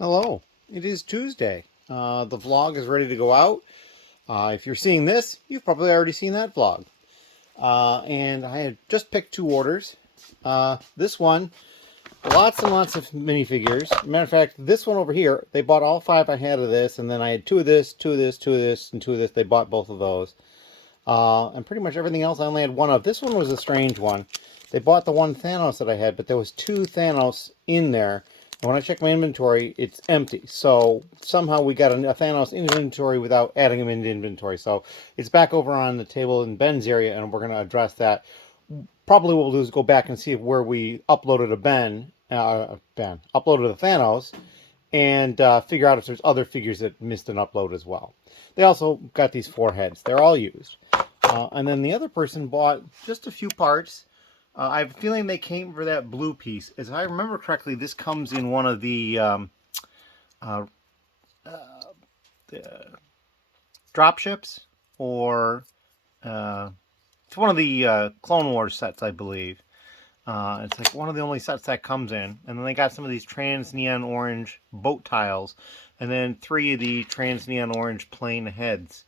Hello, it is Tuesday. The vlog is ready to go out. If you're seeing this, you've probably already seen that vlog. And I had just picked two orders. This one, lots and lots of minifigures. Matter of fact, this one over here, they bought all five I had of this, and then I had two of this, two of this, two of this, and two of this. They bought both of those. And pretty much everything else I only had one of. This one was a strange one. They bought the one Thanos that I had, but there was two Thanos in there. And when I check my inventory, it's empty. So somehow we got a Thanos in inventory without adding him into inventory. So it's back over on the table in Ben's area, and we're going to address that. Probably what we'll do is go back and see where we uploaded a uploaded a Thanos, and figure out if there's other figures that missed an upload as well. They also got these four heads. They're all used. And then the other person bought just a few parts. I have a feeling they came for that blue piece. As I remember correctly, this comes in one of the drop ships, or it's one of the Clone Wars sets, I believe. It's like one of the only sets that comes in. And then they got some of these trans neon orange boat tiles, and then three of the trans neon orange plain heads.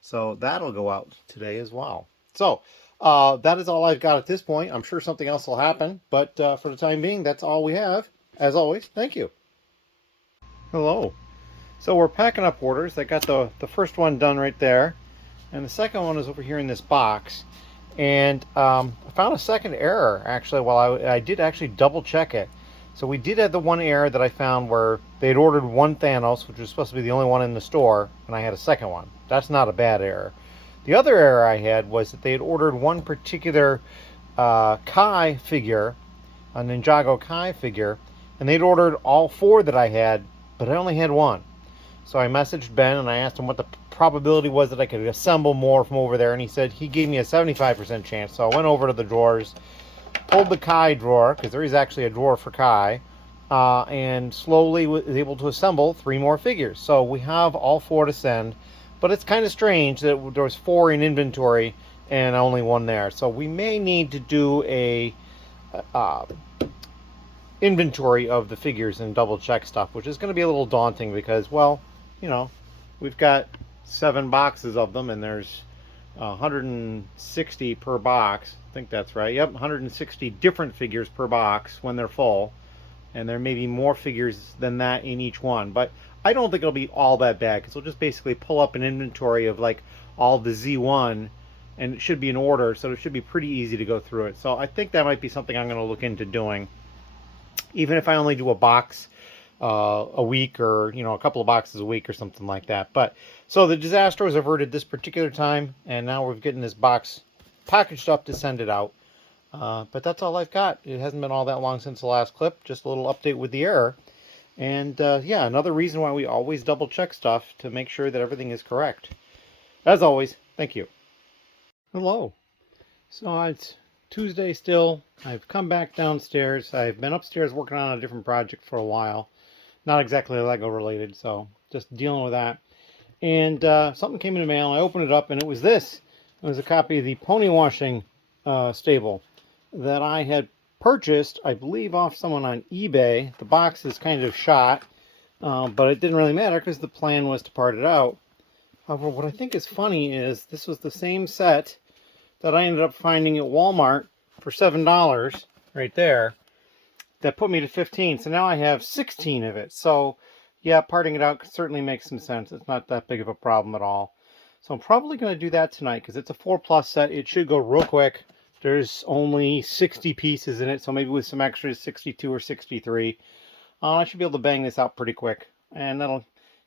So that'll go out today as well. So that is all I've got at this point. I'm sure something else will happen, but for the time being, that's all we have. As always, thank you. Hello. So we're packing up orders. I got the first one done right there, and the second one is over here in this box. And I found a second error, actually, while I did actually double check it. So we did have the one error that I found where they had ordered one Thanos, which was supposed to be the only one in the store, and I had a second one. That's not a bad error. The other error I had was that they had ordered one particular Kai figure, a Ninjago Kai figure, and they'd ordered all four that I had, but I only had one. So I messaged Ben and I asked him what the probability was that I could assemble more from over there, and he said he gave me a 75% chance. So I went over to the drawers, pulled the Kai drawer, because there is actually a drawer for Kai, and slowly was able to assemble three more figures. So we have all four to send, but it's kind of strange that there was four in inventory and only one there. So we may need to do a inventory of the figures and double check stuff, which is going to be a little daunting because, well, you know, we've got 7 boxes of them, and there's 160 per box. I think that's right. Yep, 160 different figures per box when they're full, and there may be more figures than that in each one. But I don't think it'll be all that bad, because we'll just basically pull up an inventory of like all the Z1, and it should be in order, so it should be pretty easy to go through it. So I think that might be something I'm going to look into doing, even if I only do a box a week, or a couple of boxes a week or something like that. But so the disaster was averted this particular time, and now we're getting this box packaged up to send it out. But that's all I've got. It hasn't been all that long since the last clip. Just a little update with the error. And yeah, another reason why we always double check stuff to make sure that everything is correct. As always, thank you. Hello. So it's Tuesday still. I've come back downstairs. I've been upstairs working on a different project for a while. Not exactly Lego related, so just dealing with that. And something came in the mail. I opened it up, and it was this. It was a copy of the pony washing stable that I had purchased, I believe, off someone on eBay. The box is kind of shot, but it didn't really matter because the plan was to part it out. However, what I think is funny is this was the same set that I ended up finding at Walmart for $7 right there. That put me to 15, so now I have 16 of it. So yeah, parting it out certainly makes some sense. It's not that big of a problem at all. So I'm probably going to do that tonight because it's a 4+ set. It should go real quick. There's only 60 pieces in it, so maybe with some extras, 62 or 63. I should be able to bang this out pretty quick, and that'll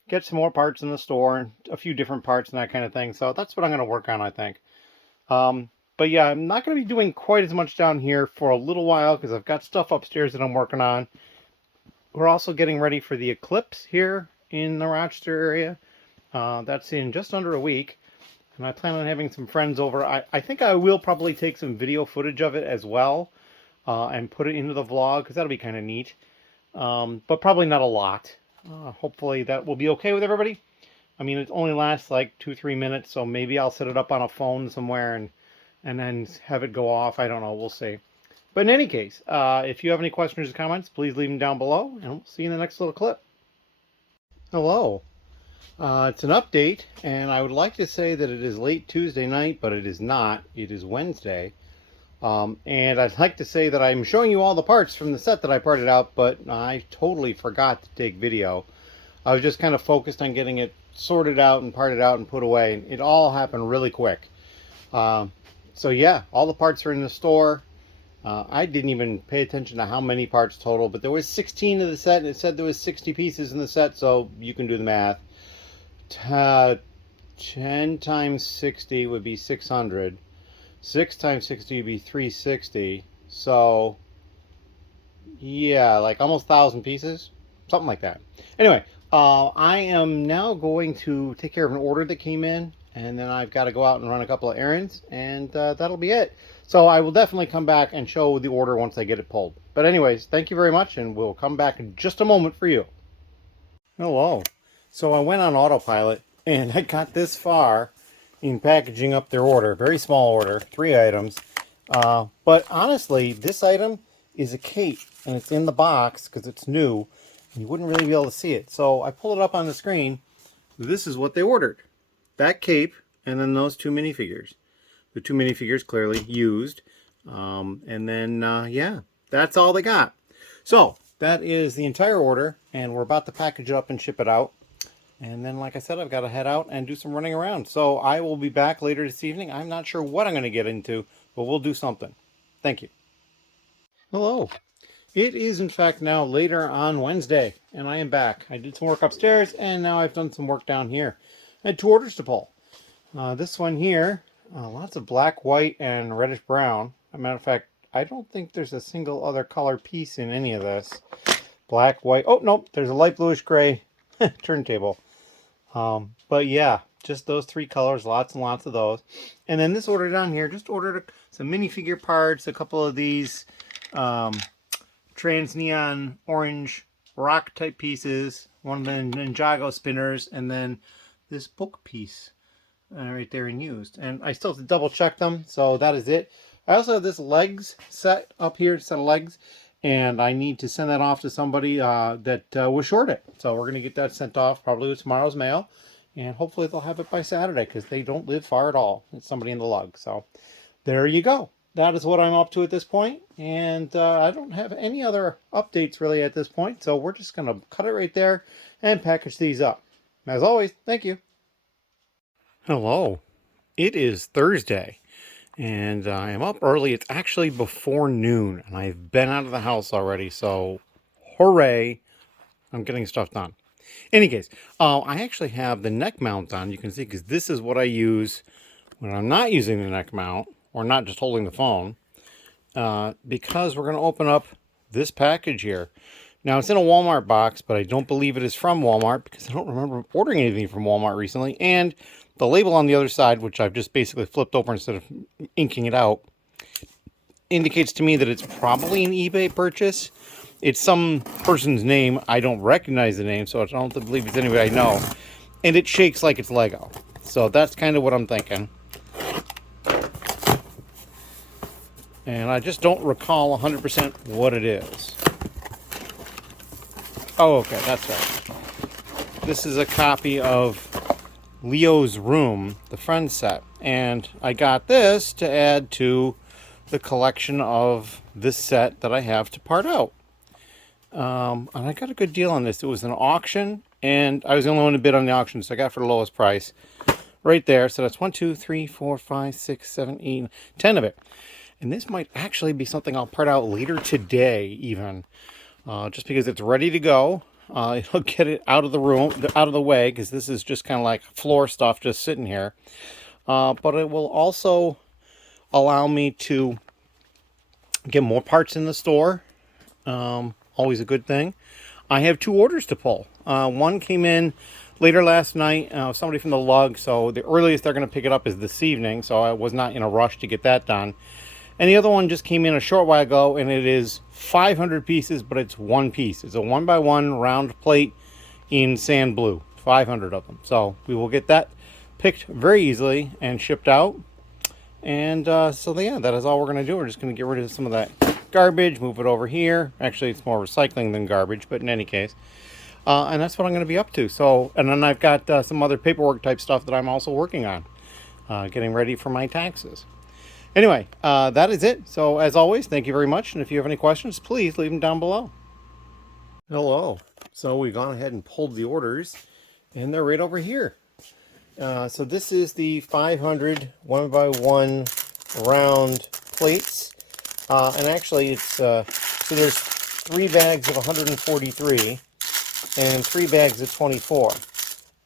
get some more parts in the store, and a few different parts and that kind of thing. So that's what I'm going to work on, I think. But yeah, I'm not going to be doing quite as much down here for a little while because I've got stuff upstairs that I'm working on. We're also getting ready for the Eclipse here in the Rochester area. That's in just under a week. And I plan on having some friends over. I think I will probably take some video footage of it as well and put it into the vlog because that'll be kind of neat. But probably not a lot. Hopefully that will be okay with everybody. I mean, it only lasts like 2-3 minutes, so maybe I'll set it up on a phone somewhere and then have it go off. I don't know. We'll see. But in any case, if you have any questions or comments, please leave them down below, and we'll see you in the next little clip. Hello. It's an update, and I would like to say that it is late Tuesday night, but it is not. It is Wednesday. And I'd like to say that I'm showing you all the parts from the set that I parted out, but I totally forgot to take video. I was just kind of focused on getting it sorted out and parted out and put away. And it all happened really quick. So yeah, all the parts are in the store. I didn't even pay attention to how many parts total, but there was 16 of the set, and it said there was 60 pieces in the set, so you can do the math. 10 times 60 would be 600. 6 times 60 would be 360. So, yeah, like almost 1,000 pieces. Something like that. Anyway, I am now going to take care of an order that came in, and then I've got to go out and run a couple of errands, and that'll be it. So I will definitely come back and show the order once I get it pulled. But anyways, thank you very much, and we'll come back in just a moment for you. Hello. So I went on autopilot, and I got this far in packaging up their order. Very small order, 3 items. But honestly, this item is a cape, and it's in the box because it's new. And you wouldn't really be able to see it. So I pull it up on the screen. This is what they ordered. That cape, and then those 2 minifigures. The 2 minifigures clearly used. And then, yeah, that's all they got. So that is the entire order, and we're about to package it up and ship it out. And then, like I said, I've got to head out and do some running around. So I will be back later this evening. I'm not sure what I'm going to get into, but we'll do something. Thank you. Hello. It is, in fact, now later on Wednesday, and I am back. I did some work upstairs, and now I've done some work down here. I had 2 orders to pull. This one here, lots of black, white, and reddish brown. As a matter of fact, I don't think there's a single other color piece in any of this. Black, white. Oh, nope. There's a light bluish gray turntable. But yeah, just those 3 colors. Lots and lots of those. And then this order down here, just ordered some minifigure parts. A couple of these trans neon orange rock type pieces. One of the Ninjago spinners. And then this book piece. Right there and used, and I still have to double check them, so that is it. I also have this legs set up here, set of legs, and I need to send that off to somebody that was short it. So we're going to get that sent off probably with tomorrow's mail, and hopefully they'll have it by Saturday because they don't live far at all. It's somebody in the lug. So there you go. That is what I'm up to at this point, and I don't have any other updates really at this point, so we're just going to cut it right there and package these up. As always, thank you. Hello. It is Thursday, and I am up early. It's actually before noon, and I've been out of the house already, so hooray, I'm getting stuff done. In any case, I actually have the neck mount on. You can see, because this is what I use when I'm not using the neck mount, or not just holding the phone, because we're going to open up this package here. Now, it's in a Walmart box, but I don't believe it is from Walmart, because I don't remember ordering anything from Walmart recently, and the label on the other side, which I've just basically flipped over instead of inking it out, indicates to me that it's probably an eBay purchase. It's some person's name. I don't recognize the name, so I don't believe it's anybody I know. And it shakes like it's Lego. So that's kind of what I'm thinking. And I just don't recall 100% what it is. Oh, okay, that's right. This is a copy of Leo's Room, the Friends set, and I got this to add to the collection of this set that I have to part out. And I got a good deal on this. It was an auction, and I was the only one to bid on the auction, so I got it for the lowest price. Right there, so that's 1, 2, 3, 4, 5, 6, 7, 8, 10 of it. And this might actually be something I'll part out later today, even. Just because it's ready to go. It'll get it out of the room, out of the way, because this is just kind of like floor stuff just sitting here. But it will also allow me to get more parts in the store. Always a good thing. I have 2 orders to pull. One came in later last night, somebody from the lug, so the earliest they're going to pick it up is this evening, so I was not in a rush to get that done. And the other one just came in a short while ago, and it is 500 pieces, but it's 1 piece. It's a 1x1 round plate in sand blue. 500 of them. So we will get that picked very easily and shipped out. And so yeah, that is all we're going to do. We're just going to get rid of some of that garbage, move it over here. Actually, it's more recycling than garbage, but in any case. And that's what I'm going to be up to. So, and then I've got some other paperwork type stuff that I'm also working on, getting ready for my taxes. Anyway, that is it. So as always, thank you very much. And if you have any questions, please leave them down below. Hello. So we've gone ahead and pulled the orders, and they're right over here. So this is the 500 1x1 round plates. And actually it's, so there's 3 bags of 143 and 3 bags of 24.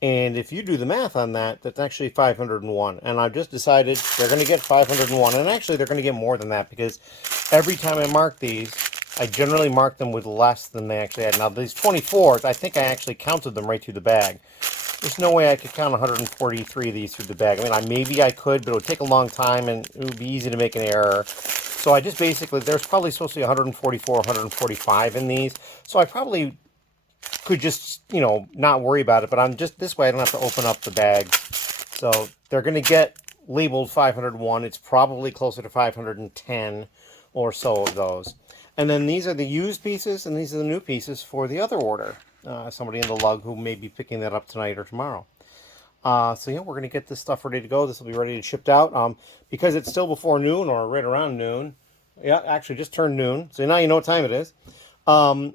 And if you do the math on that, that's actually 501. And I've just decided they're going to get 501. And actually, they're going to get more than that because every time I mark these, I generally mark them with less than they actually had. Now, these 24s, I think I actually counted them right through the bag. There's no way I could count 143 of these through the bag. I mean, maybe I could, but it would take a long time and it would be easy to make an error. So I just basically, there's probably supposed to be 144, 145 in these. So I probably could just, you know, not worry about it, but I'm just, this way I don't have to open up the bags. So they're going to get labeled 501. It's probably closer to 510 or so of those. And then these are the used pieces, and these are the new pieces for the other order. Somebody in the lug who may be picking that up tonight or tomorrow. So yeah, we're going to get this stuff ready to go. This will be ready to shipped out. Because it's still before noon or right around noon. Yeah, actually just turned noon. So now you know what time it is. I'm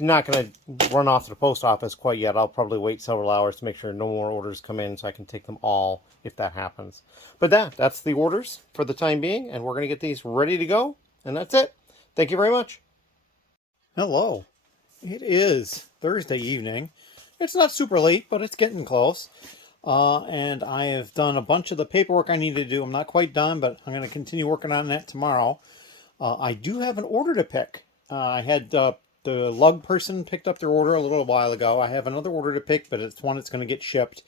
not going to run off to the post office quite yet. I'll probably wait several hours to make sure no more orders come in so I can take them all if that happens. But that's the orders for the time being, and we're going to get these ready to go, and that's it. Thank you very much. Hello. It is Thursday evening. It's not super late, but it's getting close. And I have done a bunch of the paperwork I need to do. I'm not quite done, but I'm going to continue working on that tomorrow. I do have an order to pick. I had the lug person picked up their order a little while ago. I have another order to pick, but it's one that's going to get shipped.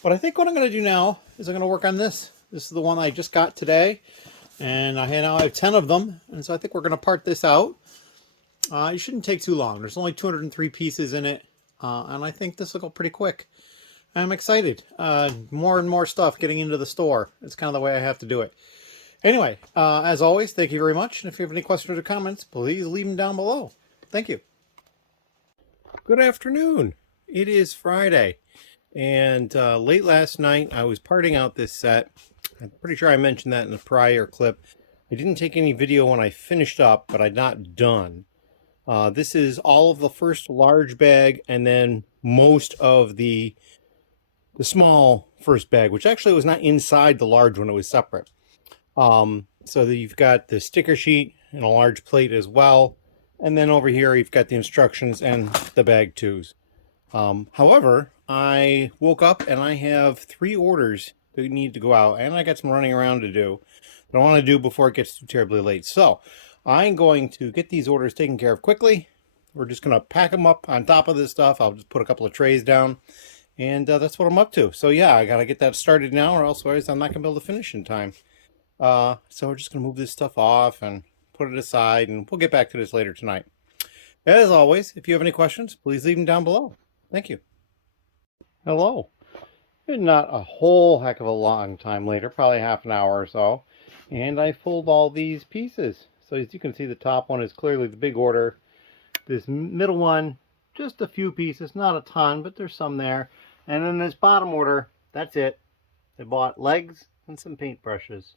But I think what I'm going to do now is I'm going to work on this. This is the one I just got today. And I now have 10 of them. And so I think we're going to part this out. It shouldn't take too long. There's only 203 pieces in it. And I think this will go pretty quick. I'm excited. More and more stuff getting into the store. It's kind of the way I have to do it. Anyway, as always, thank you very much. And if you have any questions or comments, please leave them down below. Thank you. Good afternoon. It is Friday. And late last night, I was parting out this set. I'm pretty sure I mentioned that in the prior clip. I didn't take any video when I finished up, but I'm not done. This is all of the first large bag and then most of the small first bag, which actually was not inside the large one. It was separate. So that you've got the sticker sheet and a large plate as well. And then over here, you've got the instructions and the bag twos. However, I woke up and I have 3 orders that need to go out, and I got some running around to do that I want to do before it gets too terribly late. So I'm going to get these orders taken care of quickly. We're just going to pack them up on top of this stuff. I'll just put a couple of trays down, and that's what I'm up to. So yeah, I got to get that started now, or else I'm not going to be able to finish in time. So we're just going to move this stuff off and put it aside, and we'll get back to this later tonight. As always, if you have any questions, please leave them down below. Thank you. Hello. Not a whole heck of a long time later, probably half an hour or so, and I pulled all these pieces. So as you can see, the top one is clearly the big order. This middle one, just a few pieces, not a ton, but there's some there. And then this bottom order, that's it. I bought legs and some paintbrushes.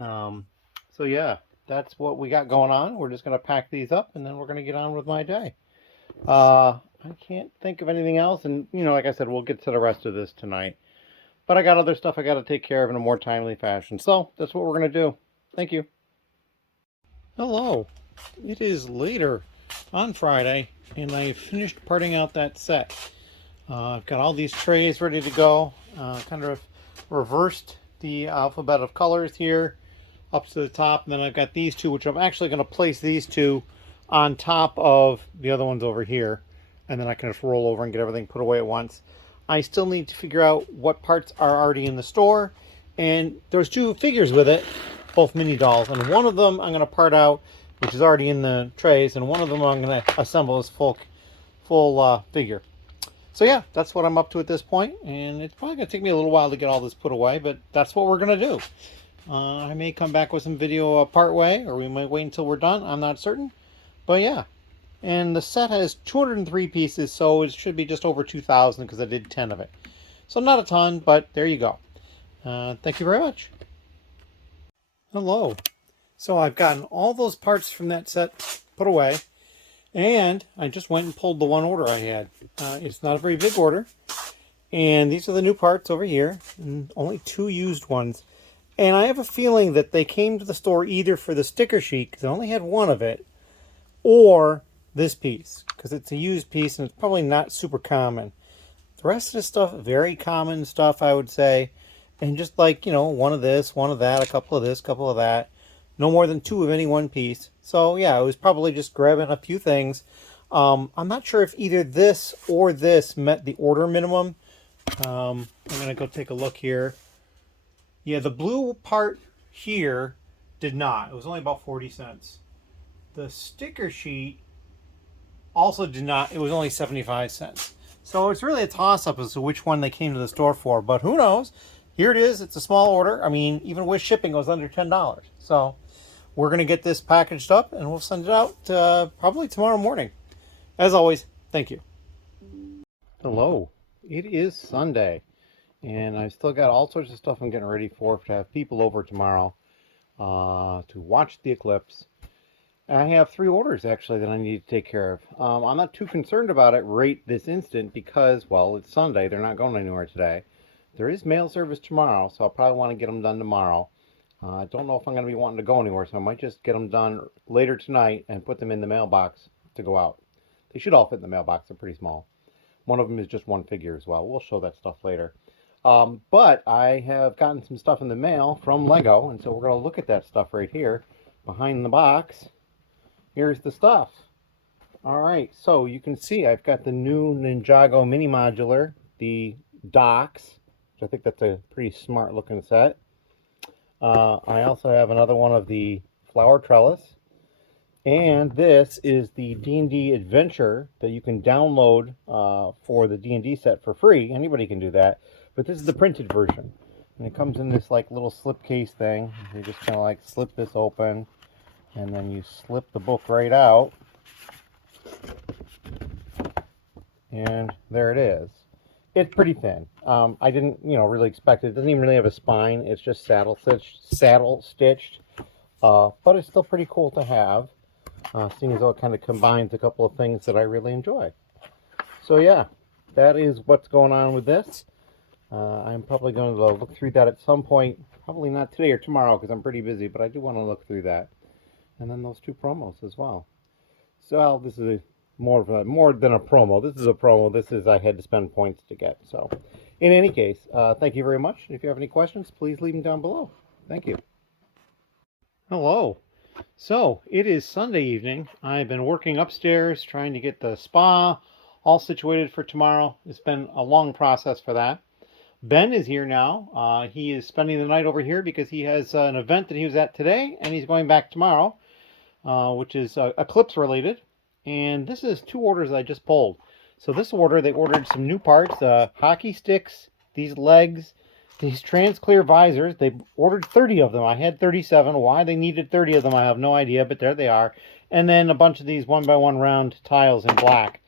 So yeah, that's what we got going on. We're just going to pack these up, and then we're going to get on with my day. I can't think of anything else, and you know, like I said, we'll get to the rest of this tonight. But I got other stuff I got to take care of in a more timely fashion. So that's what we're going to do. Thank you. Hello. It is later on Friday, and I finished parting out that set. I've got all these trays ready to go. Kind of reversed the alphabet of colors here up to the top, and then I've got these two, which I'm actually going to place these two on top of the other ones over here, and then I can just roll over and get everything put away at once. I still need to figure out what parts are already in the store, and there's 2 figures with it, both mini dolls, and one of them I'm going to part out, which is already in the trays, and one of them I'm going to assemble as full figure. So yeah, that's what I'm up to at this point, and it's probably going to take me a little while to get all this put away, but that's what we're going to do. I may come back with some video part way, or we might wait until we're done. I'm not certain. But yeah, And the set has 203 pieces, so it should be just over 2,000 because I did 10 of it. So not a ton, but there you go. Thank you very much. Hello. So I've gotten all those parts from that set put away, and I just went and pulled the one order I had. It's not a very big order, and these are the new parts over here, and only 2 used ones. And I have a feeling that they came to the store either for the sticker sheet, because I only had 1 of it, or this piece, because it's a used piece and it's probably not super common. The rest of the stuff, very common stuff, I would say. And just like, you know, 1 of this, 1 of that, a couple of this, a couple of that. No more than 2 of any one piece. So yeah, I was probably just grabbing a few things. I'm not sure if either this or this met the order minimum. I'm going to go take a look here. Yeah, the blue part here did not. It was only about 40 cents. The sticker sheet also did not. It was only 75 cents. So it's really a toss-up as to which one they came to the store for. But who knows? Here it is. It's a small order. I mean, even with shipping, it was under $10. So we're going to get this packaged up, and we'll send it out probably tomorrow morning. As always, thank you. Hello. It is Sunday, and I've still got all sorts of stuff I'm getting ready for to have people over tomorrow to watch the eclipse. I have 3 orders, actually, that I need to take care of. I'm not too concerned about it right this instant because, well, it's Sunday. They're not going anywhere today. There is mail service tomorrow, so I'll probably want to get them done tomorrow. I don't know if I'm going to be wanting to go anywhere, so I might just get them done later tonight and put them in the mailbox to go out. They should all fit in the mailbox. They're pretty small. One of them is just 1 figure as well. We'll show that stuff later. But I have gotten some stuff in the mail from Lego, and so we're going to look at that stuff right here behind the box. Here's the stuff. Alright, so you can see I've got the new Ninjago mini modular, the docks, which I think that's a pretty smart looking set. I also have another one of the flower trellis. And this is the D&D Adventure that you can download for the D&D set for free. Anybody can do that. But this is the printed version. And it comes in this like little slipcase thing. You just kind of like slip this open. And then you slip the book right out. And there it is. It's pretty thin. I didn't, really expect it. It doesn't even really have a spine. It's just saddle stitched. But it's still pretty cool to have. Seeing as though it kind of combines a couple of things that I really enjoy. So yeah, that is what's going on with this. I'm probably going to look through that at some point. Probably not today or tomorrow because I'm pretty busy, but I do want to look through that. And then those 2 promos as well. So this is more than a promo. This is a promo. This is I had to spend points to get. So in any case, thank you very much. If you have any questions, please leave them down below. Thank you. Hello. So it is Sunday evening. I've been working upstairs trying to get the spa all situated for tomorrow. It's been a long process for that. Ben is here now. He is spending the night over here because he has an event that he was at today, and he's going back tomorrow, which is Eclipse related. And this is 2 orders I just pulled. So this order, they ordered some new parts, hockey sticks, these legs, these trans clear visors. They ordered 30 of them. I had 37. Why they needed 30 of them, I have no idea, but there they are. And then a bunch of these 1x1 round tiles in black.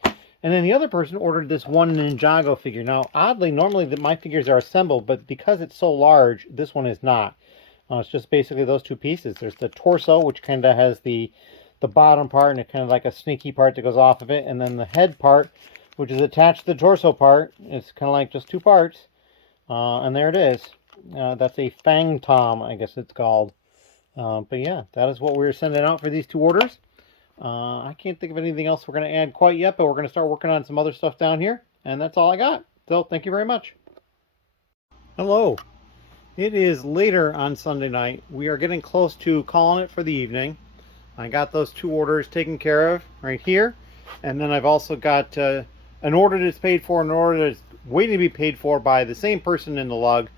And then the other person ordered this one Ninjago figure. Now, oddly, normally my figures are assembled, but because it's so large, this one is not. It's just basically those 2 pieces. There's the torso, which kind of has the bottom part, and it kind of like a sneaky part that goes off of it. And then the head part, which is attached to the torso part. It's kind of like just 2 parts. And there it is. That's a Fang Tom, I guess it's called. But yeah, that is what we're sending out for these 2 orders. I can't think of anything else we're going to add quite yet, but we're going to start working on some other stuff down here. And that's all I got. So thank you very much. Hello. It is later on Sunday night. We are getting close to calling it for the evening. I got those 2 orders taken care of right here. And then I've also got an order that's paid for, an order that's waiting to be paid for by the same person in the lug.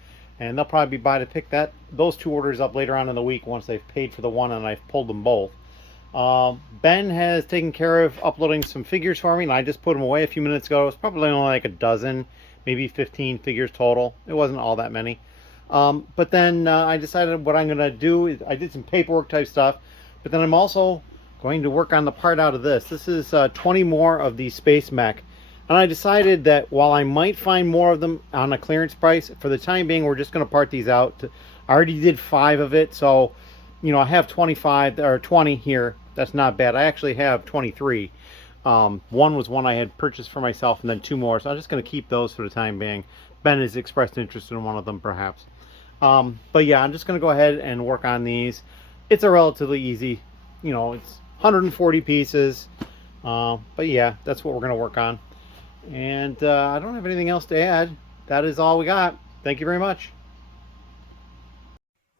And they'll probably be by to pick those 2 orders up later on in the week once they've paid for the one and I've pulled them both. Ben has taken care of uploading some figures for me, and I just put them away a few minutes ago. It was probably only like a dozen, maybe 15 figures total. It wasn't all that many. But then I decided what I'm going to do is I did some paperwork type stuff, but then I'm also Going to work on the part out of this. This is 20 more of the space mech. And I decided that while I might find more of them on a clearance price, for the time being, we're just going to part these out. I already did 5 of it, so, you know, I have 25 or 20 here. That's not bad. I actually have 23. One was one I had purchased for myself, and then 2 more. So I'm just going to keep those for the time being. Ben has expressed interest in one of them, perhaps. But yeah, I'm just going to go ahead and work on these. It's a relatively easy, you know, it's 140 pieces. But yeah, that's what we're going to work on. And I don't have anything else to add. That is all we got. Thank you very much.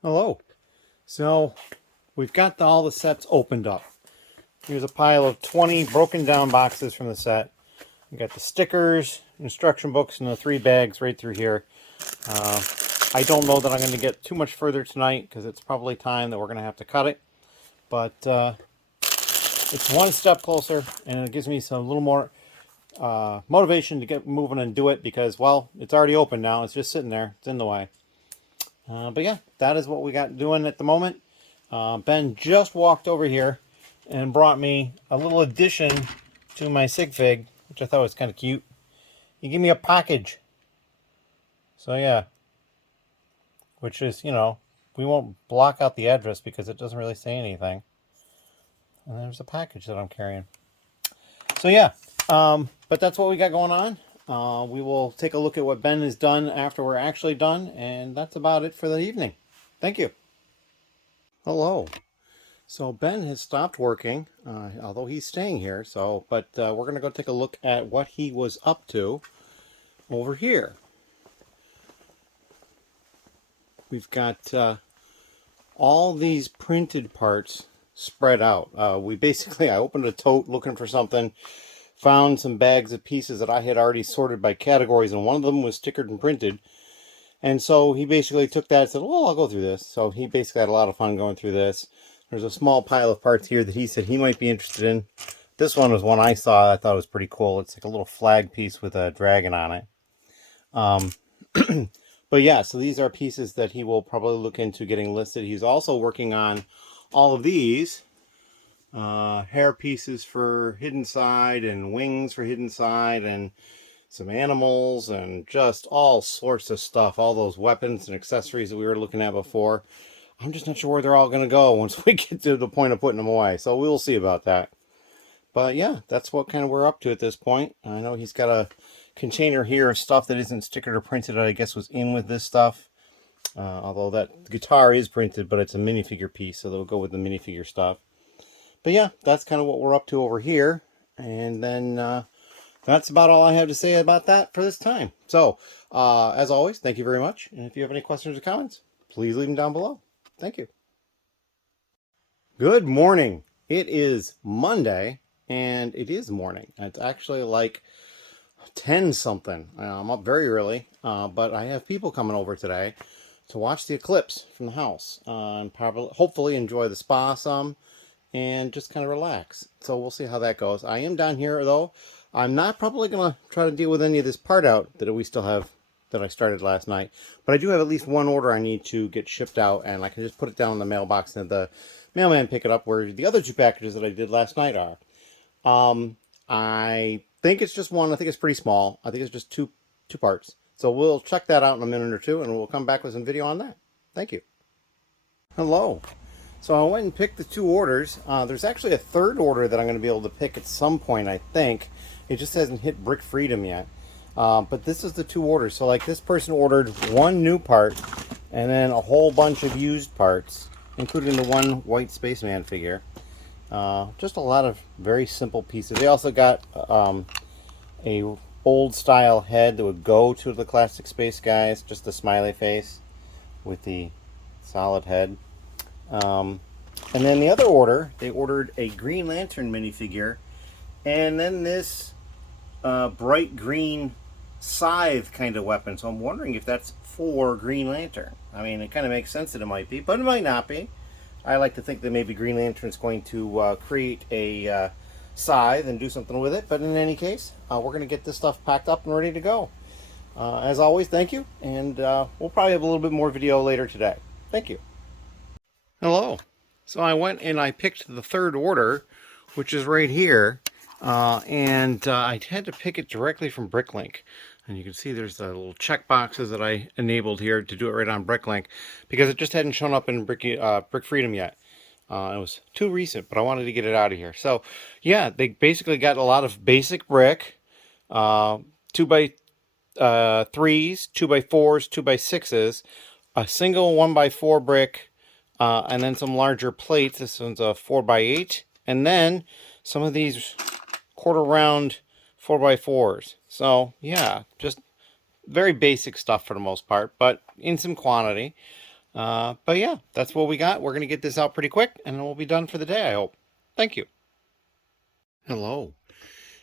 Hello. So we've got all the sets opened up. Here's a pile of 20 broken down boxes from the set. We got the stickers, instruction books, and the 3 bags right through here. I don't know that I'm going to get too much further tonight because it's probably time that we're going to have to cut it. But it's one step closer, and it gives me some little more motivation to get moving and do it because, well, it's already open now. It's just sitting there. It's in the way. But yeah, that is what we got doing at the moment. Ben just walked over here and brought me a little addition to my sig fig, which I thought was kind of cute. He gave me a package. So yeah, which is, you know, we won't block out the address because it doesn't really say anything. And there's a package that I'm carrying. So yeah, but that's what we got going on. We will take a look at what Ben has done after we're actually done, and that's about it for the evening. Thank you. Hello. So Ben has stopped working, although he's staying here. But we're going to go take a look at what he was up to over here. We've got all these printed parts spread out. I opened a tote looking for something, found some bags of pieces that I had already sorted by categories, and one of them was stickered and printed. And so he basically took that and said, well, I'll go through this. So he basically had a lot of fun going through this. There's a small pile of parts here that he said he might be interested in. This one was one I saw I thought was pretty cool. It's like a little flag piece with a dragon on it. But yeah, so these are pieces that he will probably look into getting listed. He's also working on all of these hair pieces for hidden side and wings for hidden side and some animals and just all sorts of stuff. All those weapons and accessories that we were looking at before. I'm just not sure where they're all going to go once we get to the point of putting them away. So we'll see about that. But yeah, that's what kind of we're up to at this point. I know he's got a container here of stuff that isn't stickered or printed, I guess was in with this stuff. Although that guitar is printed, but it's a minifigure piece, so they'll go with the minifigure stuff. But yeah, that's kind of what we're up to over here. And then that's about all I have to say about that for this time. So, as always, thank you very much. And if you have any questions or comments, please leave them down below. Thank you. Good morning. It is Monday, and it is morning. It's actually like 10 something. I'm up very early, but I have people coming over today to watch the eclipse from the house and probably hopefully enjoy the spa some and just kind of relax. So we'll see how that goes. I am down here though. I'm not probably going to try to deal with any of this part out that we still have that I started last night, but I do have at least one order I need to get shipped out, and I can just put it down in the mailbox and the mailman pick it up where the other 2 packages that I did last night are. I think it's just one. I think it's pretty small. I think it's just two parts. So we'll check that out in a minute or 2, and we'll come back with some video on that. Thank you. Hello. So I went and picked the 2 orders. There's actually a 3rd order that I'm going to be able to pick at some point, I think. It just hasn't hit Brick Freedom yet. But this is the 2 orders. So like this person ordered 1 new part and then a whole bunch of used parts, including the 1 white spaceman figure. Just a lot of very simple pieces. They also got a old style head that would go to the classic space guys, just the smiley face with the solid head. And then the other order, they ordered a Green Lantern minifigure, and then this bright green scythe kind of weapon. So I'm wondering if that's for Green Lantern. I mean, it kind of makes sense that it might be, but it might not be. I like to think that maybe Green Lantern's going to create a scythe and do something with it. But in any case, we're going to get this stuff packed up and ready to go. As always, thank you. And we'll probably have a little bit more video later today. Thank you. Hello. So I went and I picked the third order, which is right here, and I had to pick it directly from Bricklink. And you can see there's the little check boxes that I enabled here to do it right on Bricklink, because it just hadn't shown up in Brick Freedom yet. It was too recent, but I wanted to get it out of here. So yeah, they basically got a lot of basic brick, 2x3s, 2x4s, 2x6s, a single 1x4 brick, and then some larger plates. This one's a 4x8, and then some of these quarter round 4x4s. So yeah, just very basic stuff for the most part, but in some quantity. But yeah, that's what we got. We're going to get this out pretty quick, and then we'll be done for the day, I hope. Thank you. Hello.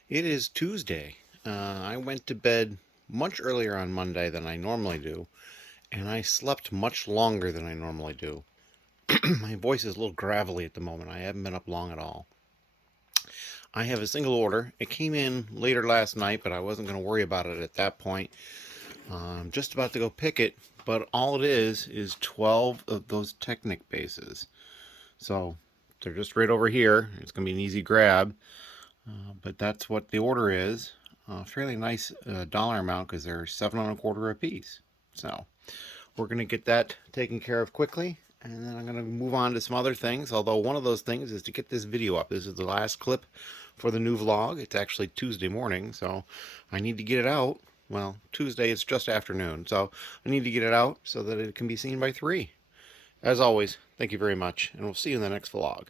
It is Tuesday. I went to bed much earlier on Monday than I normally do, and I slept much longer than I normally do. My voice is a little gravelly at the moment. I haven't been up long at all. I have a single order. It came in later last night, but I wasn't going to worry about it at that point. I'm just about to go pick it, but all it is 12 of those Technic bases. So they're just right over here. It's going to be an easy grab, but that's what the order is. Fairly nice dollar amount because they're $7.25 a piece. So we're going to get that taken care of quickly, and then I'm going to move on to some other things, although one of those things is to get this video up. This is the last clip for the new vlog. It's actually Tuesday morning, so I need to get it out. Well, Tuesday it's just afternoon, so I need to get it out so that it can be seen by 3. As always, thank you very much, and we'll see you in the next vlog.